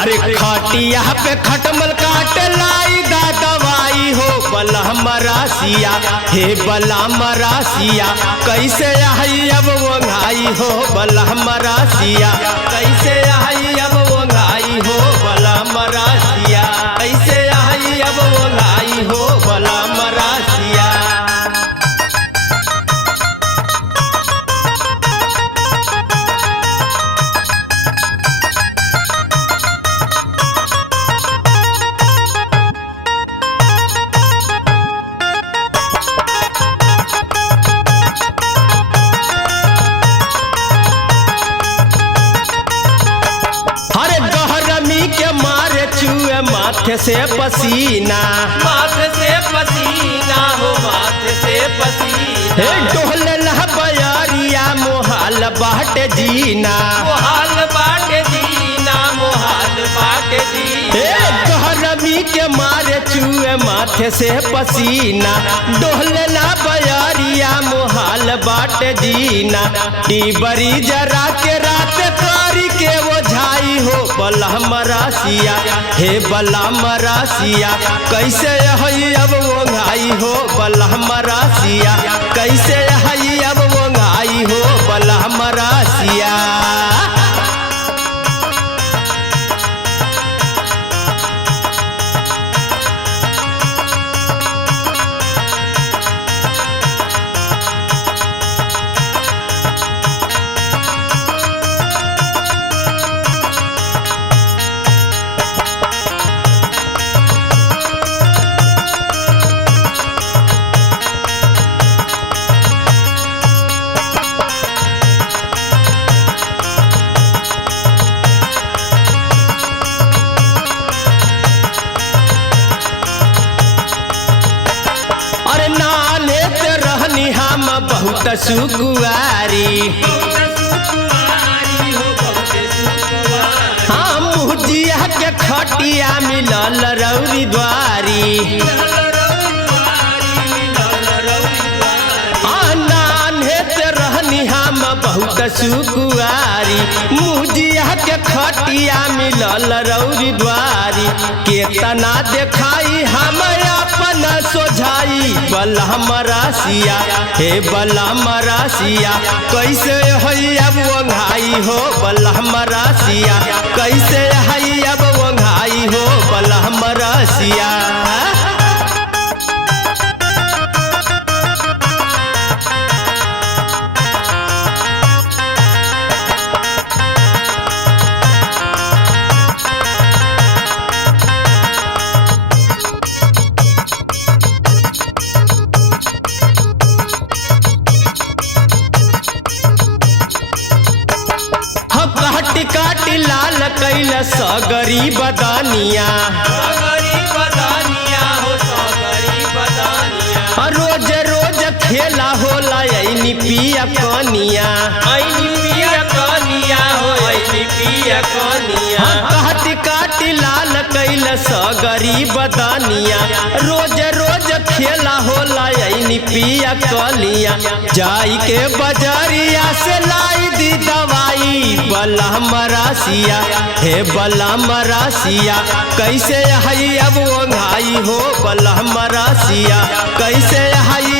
अरे खटिया पे खटमल काट लाई दा दवाई हो बलहम रासिया, हे बलहम रासिया कैसे आई अब वंघाई हो बलहम रासिया, कैसे आई अब वंघाई हो बलहम रासिया, कैसे आई अब वंघाई हो बलहम रासिया। माथे से पसीना, माथे से पसीना हो माथे से पसीना, हे डोले लह बयारिया मोहाल बाट जीना, मोहाल बाट जीना, मोहाल बाट जीना, हे गहरमी के मारे चूहे माथे से पसीना, डोले लह बयारिया मोहाल बाट जीना, डिबरी जरा के रात कारी के वो झाई हो बलहम रासिया, हे बलहम रासिया कैसे हई अब वंघाई हो बलहम रासिया, कैसे हई अब वंघाई हो बलहम रासिया। बहुत सुकुआरी, हाँ मुहजिया के खटिया मिलल रौरी द्वारी, नान्हे ते रहनी हम बहुत सुकुआरी, मुहजिया के खटिया मिलल रौरी द्वारी, केतना देखाई हम अपन सोझाई बलहम रासिया, हे बलहम रासिया कैसे हई अब वंघाई हो बलहम रासिया, कैसे हई अब वंघाई हो बलहम रासिया। काटी लाल कैल सगरी बदानिया, सगरी बदानिया हो सगरी बदानिया, रोज रोज खेला होला ऐनी पिया कनिया, ऐनी पिया कनिया हो ऐनी पिया कनिया, काटी काटी लाल कैल सगरी बदानिया, रोज रोज खेला होला ऐनी पिया कलिया, जाई के बजरिया से लाई दी दवाई बलहम रासिया, हे बलहम रासिया कैसे हई अब वंघाई हो बलहम रासिया, कैसे हई